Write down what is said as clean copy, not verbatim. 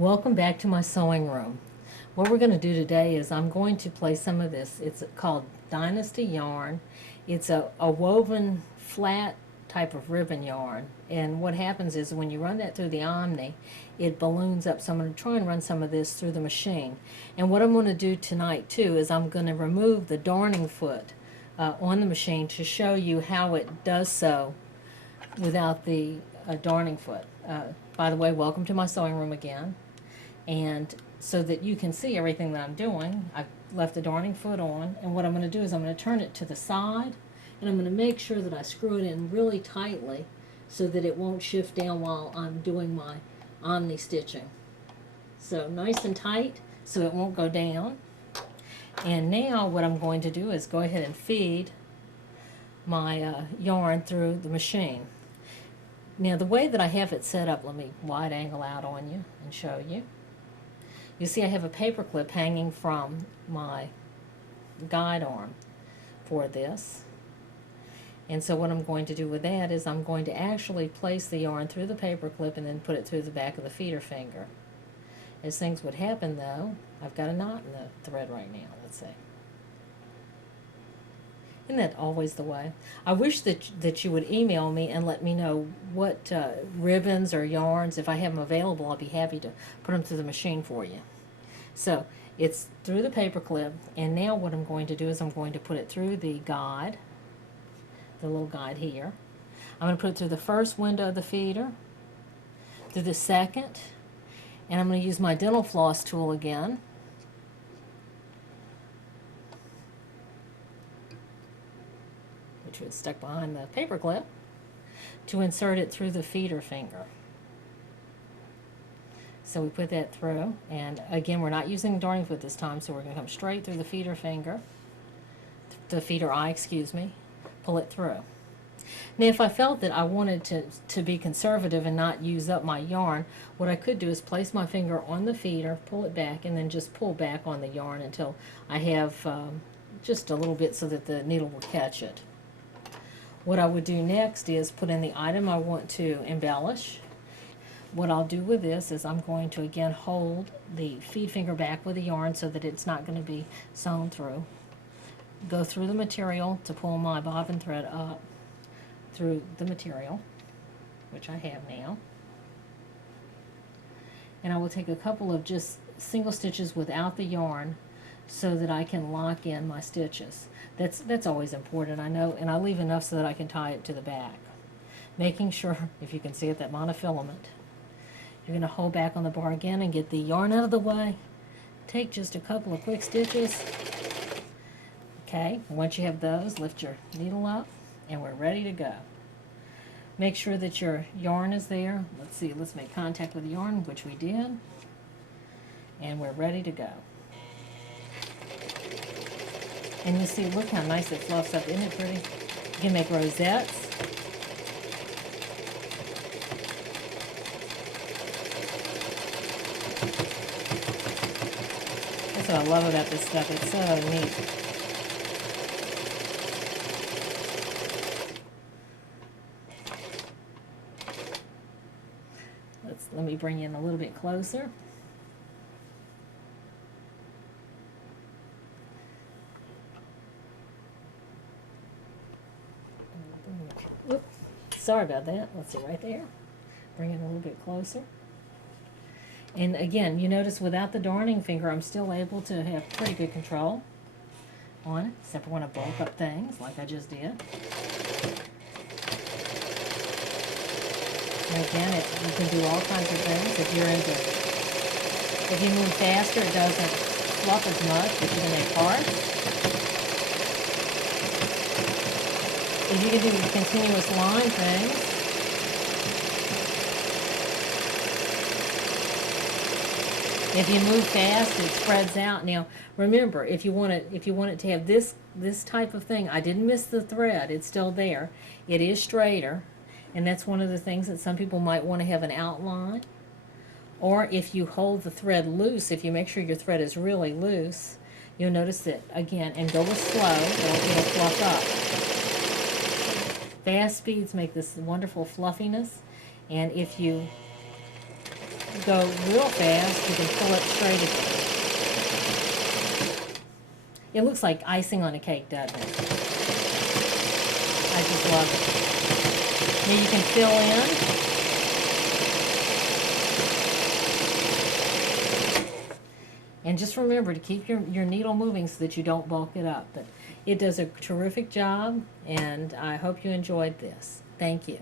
Welcome back to my sewing room. What we're going to do today is I'm going to place some of this. It's called Dynasty yarn. It's a woven flat type of ribbon yarn, and what happens is when you run that through the Omni, it balloons up. So I'm going to try and run some of this through the machine. And what I'm going to do tonight too is I'm going to remove the darning foot on the machine to show you how it does so without the darning foot. By the way, welcome to my sewing room again. And so that you can see everything that I'm doing, I've left the darning foot on, and what I'm going to do is I'm going to turn it to the side, and I'm going to make sure that I screw it in really tightly so that it won't shift down while I'm doing my Omni stitching. So nice and tight so it won't go down. And now what I'm going to do is go ahead and feed my yarn through the machine. Now the way that I have it set up, let me wide angle out on you and show you. You see I have a paper clip hanging from my guide arm for this. And so what I'm going to do with that is I'm going to actually place the yarn through the paper clip and then put it through the back of the feeder finger. As things would happen though, I've got a knot in the thread right now. Let's see. Isn't that always the way? I wish that you would email me and let me know what ribbons or yarns, if I have them available, I'll be happy to put them through the machine for you. So it's through the paper clip, and now what I'm going to do is I'm going to put it through the guide, the little guide here. I'm going to put it through the first window of the feeder, through the second, and I'm going to use my dental floss tool again. Which was stuck behind the paper clip, to insert it through the feeder finger. So we put that through, and again we're not using darning foot this time, so we're going to come straight through the feeder finger, the feeder eye, excuse me, pull it through. Now if I felt that I wanted to be conservative and not use up my yarn, what I could do is place my finger on the feeder, pull it back, and then just pull back on the yarn until I have just a little bit so that the needle will catch it. What I would do next is put in the item I want to embellish. What I'll do with this is I'm going to again hold the feed finger back with the yarn so that it's not going to be sewn through. Go through the material to pull my bobbin thread up through the material, which I have now. And I will take a couple of just single stitches without the yarn so that I can lock in my stitches. That's always important, I know, and I leave enough so that I can tie it to the back. Making sure, if you can see it, that monofilament. You're going to hold back on the bar again and get the yarn out of the way. Take just a couple of quick stitches. Okay, once you have those, lift your needle up and we're ready to go. Make sure that your yarn is there. Let's see, let's make contact with the yarn, which we did. And we're ready to go. And you see, look how nice it fluffs up. Isn't it pretty? You can make rosettes. That's what I love about this stuff. It's so neat. Let me bring you in a little bit closer. Whoop, sorry about that. Let's see right there. Bring it a little bit closer. And again, you notice without the darning finger, I'm still able to have pretty good control on it, except for when I bulk up things like I just did. And again, you can do all kinds of things if you're into it. If you move faster, it doesn't fluff as much if you can make parts. If you can do continuous line things, if you move fast, it spreads out. Now, remember, if you want it to have this type of thing, I didn't miss the thread. It's still there. It is straighter, and that's one of the things that some people might want to have an outline. Or if you hold the thread loose, if you make sure your thread is really loose, you'll notice that again, and go with slow, it'll fluff up. Fast speeds make this wonderful fluffiness, and if you to go real fast, you can pull it straight again. It looks like icing on a cake, doesn't it? I just love it. Now you can fill in. And just remember to keep your needle moving so that you don't bulk it up. But it does a terrific job, and I hope you enjoyed this. Thank you.